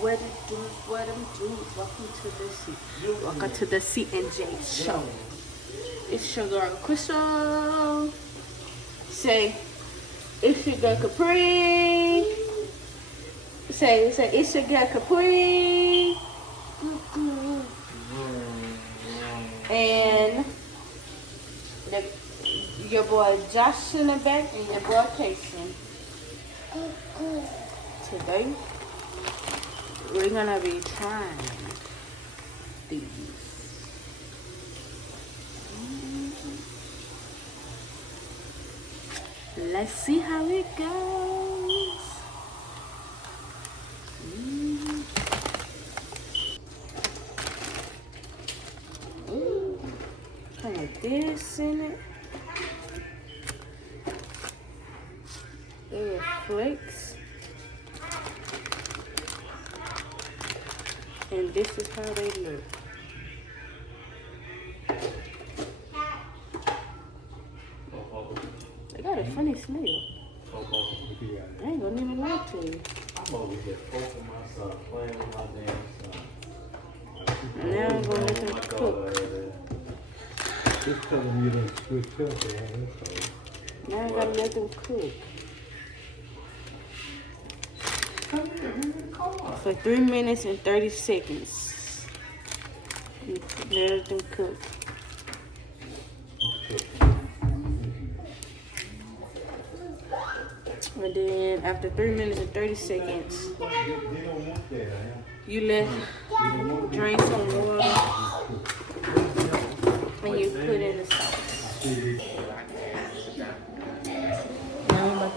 What it do, what them do. Welcome to the C&J show. It's your girl Crystal. Say, it's your girl Capri. Say, it's your girl Capri. And your boy Josh in the back and your boy Casey. Today, we're gonna be trying these. Let's see how it goes. Kind of this in it. There are flakes. And this is how they look. They got a funny smell. I ain't gonna even lie to you. I'm over here poking myself, playing with my damn son. Now I'm gonna let them cook. Just telling you to switch up, man. Now I gotta let them cook. For 3 minutes and 30 seconds. Let them cook. And then after 3 minutes and 30 seconds, you let drain some water and you put in the sauce. Now I'm about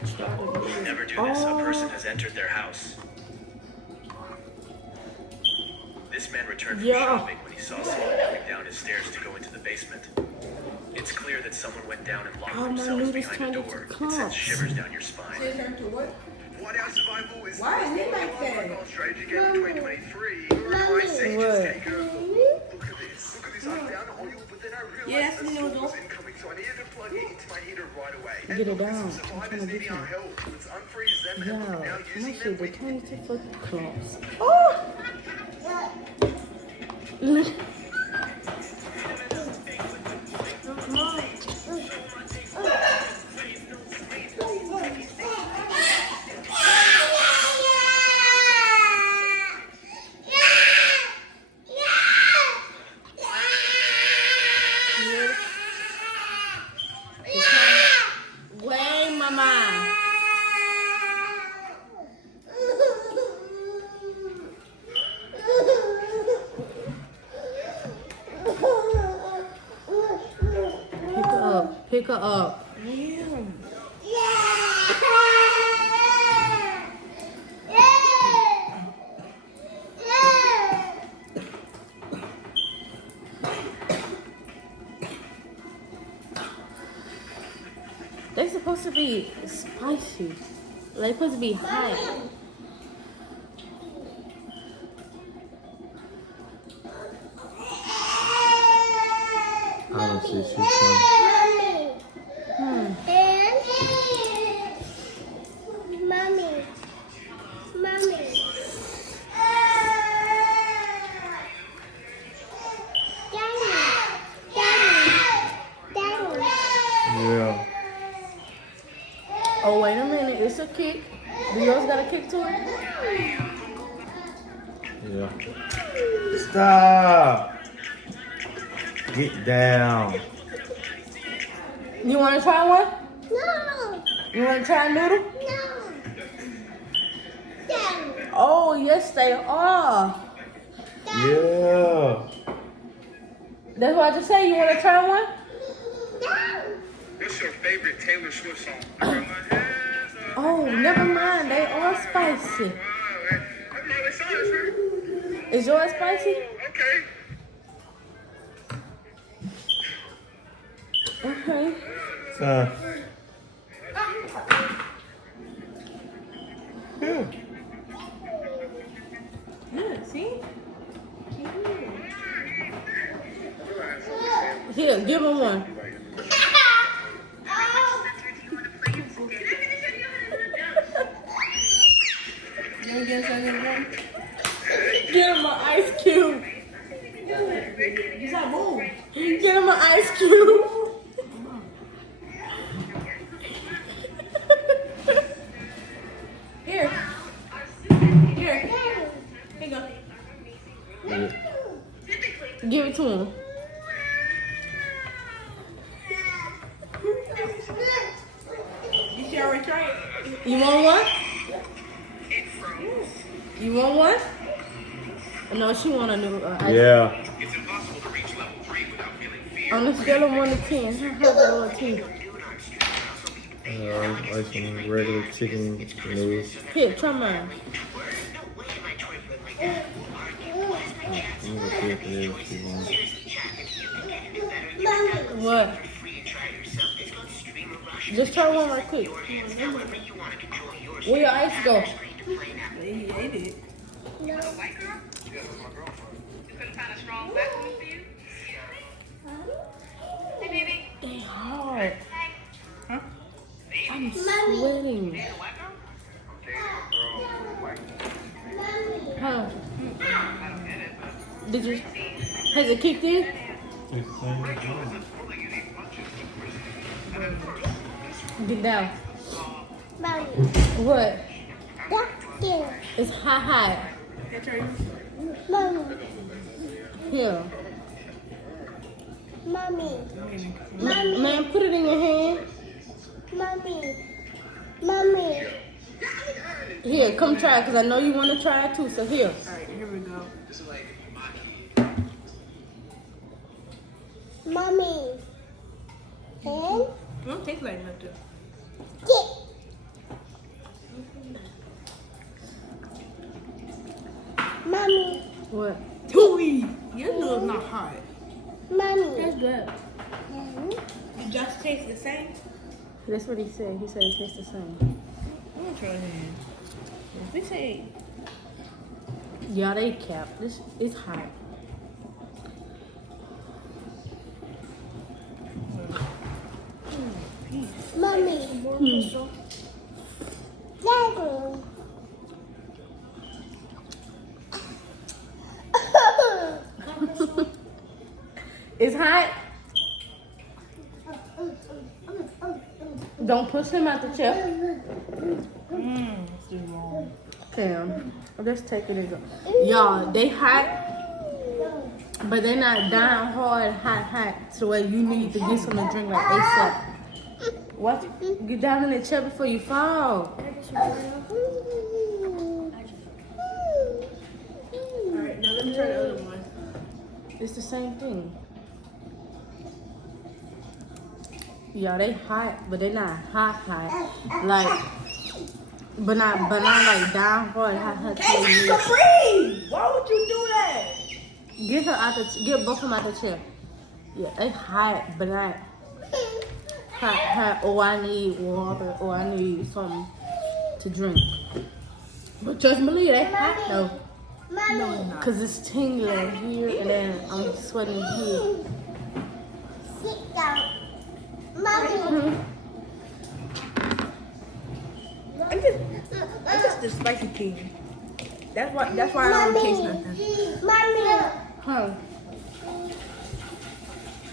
to start it. Never do this. A person has entered their house. This man returned from shopping when he saw someone coming down his stairs to go into the basement. It's clear that someone went down and locked themselves behind a door. It sends shivers down your spine. What our survival is. Why is he like that? Strategy game 2023. My sages take over. Look at this. Look at this. I found oil, but then I realized the storm was incoming, so I needed to plug it into my heater right away. Get it down. Survivors needing our help. Let's unfreeze them and look now Yo, using my shit, they them. turned into fucking clumps. Oh! Way, mama. Pick her up. They're supposed to be spicy. They're supposed to be hot. I don't see she's fun. Yeah. Oh, wait a minute. It's a kick. Do yours got a kick to it? Yeah. Stop. Get down. You want to try one? No. You want to try a noodle? No. Oh, yes, they are. Yeah. That's what I just said. You want to try one? What's your favorite Taylor Swift song? Oh, never mind. They are spicy. Is yours spicy? Okay. Okay. Yeah, see? Here, give him one. You want to get something more? got you. Here. Here. Here you go. Give it to him. Did she already try it? You want one? You want one? No, she want a new ice. Yeah. It's impossible to reach level 3 without feeling fear. On a scale of 1 to 10, how's that 1 to 10? Like some regular chicken noodles. Here, try mine. I'm gonna see if it is what you want. What? Just try one right quick. Where your ice go? He ate it. They hard. I'm sweating. Huh? Did you? Has it kicked in? It's the same as mine. Get down. What? It's hot. Here. Mommy. Man, put it in your hand. Mommy. Here, come try it, because I know you want to try it too. So here. Alright, here we go. Mommy. And It don't taste like nothing. get. Mommy. What? Tooey! Your noodle's not hot. Mommy. good. And It just tastes the same. That's what he said. He said it tastes the same. I'm gonna try it. If we say Yeah, they cap. This is hot. Mommy. Daddy. It's hot. Don't push him out the chair. it's too long. Cam, let's take it as a. Y'all, they hot, but they not dying hard, hot, to where you need to get something to drink like ASAP. Watch, get down in the chair before you fall. Alright, now let me try the other one. It's the same thing. Yeah, they hot, but they not hot, like, but not like down hard, hot. Capri! Why would you do that? Get her out the, get both of them out the chair. Yeah, they hot, but not hot. Oh, I need water, or I need something to drink. But just believe they hot though, Mommy. cause it's tingling here and then I'm sweating here. Sit down. Mommy. I'm just the spicy king. That's why I don't taste nothing. Mommy. Huh?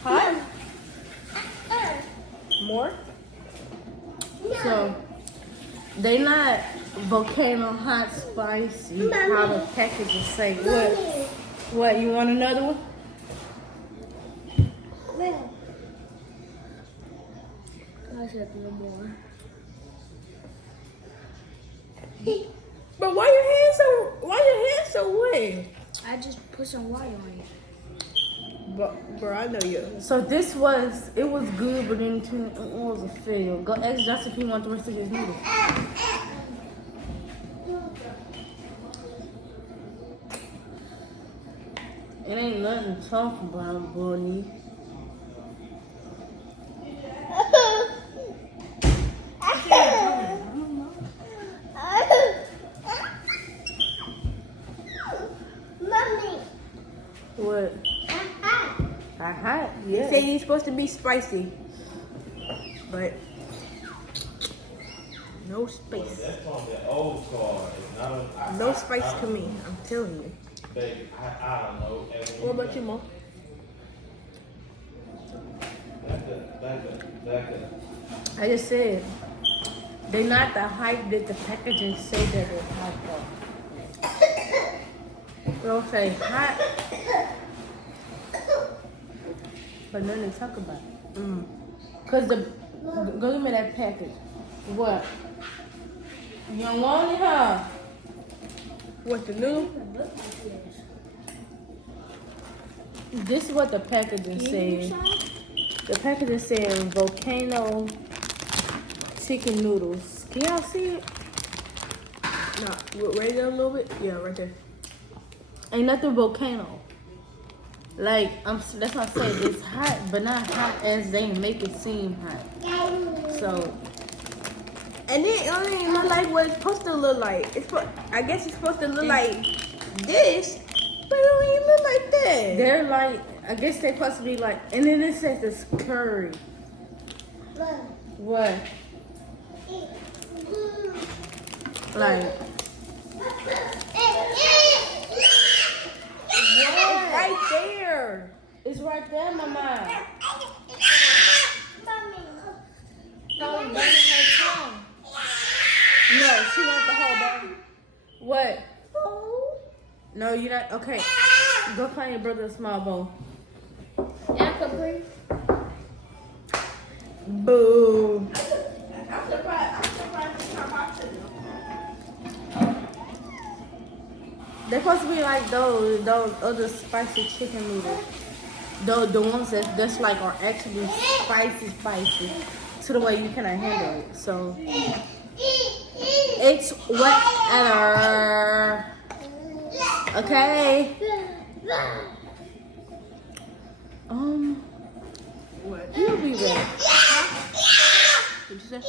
Hot? More? So they not volcano hot spicy. How the packages say what? What? You want another one? I said no more. But why your hands so wet? I just put some water on it. But bro, I know you. So this was, it was good, but then it was a fail. Go ask Justin if he wants the rest of his noodles. It ain't nothing to talk about, buddy. Mommy. What? Hot? They Yeah. say you're supposed to be spicy, but no spice. That's on the old car. It's not a, No spice to me. I'm telling you. baby, I don't know. What about you, Mo? Back up. I just said they not the hype that the packaging say that it's hot for. They don't say hot, but nothing to talk about. Cause go give me that package. What? You don't want it, huh? What the new? This is what the packaging says. The packaging says volcano chicken noodles. Can y'all see it? No, raise it a little bit. Yeah, right there. Ain't nothing volcano. Like that's why I say it's hot, but not hot as they make it seem hot. So, and then it don't even look like what it's supposed to look like. I guess it's supposed to look like this, but it don't even look like that. They're like, I guess they're supposed to be like, and then it says it's curry. What? Like. It's right there. It's right there, Mama. Probably burning her tongue. No, she wants the whole body. What? No, you're not. Okay. Go find your brother a small bowl. Yeah, Capri. Boo. I'm surprised it's not hot to them. They're supposed to be like those other spicy chicken noodles. The ones that's like are actually spicy to the way you cannot handle it. So it's whatever. Okay. What? You'll be ready. What'd you say?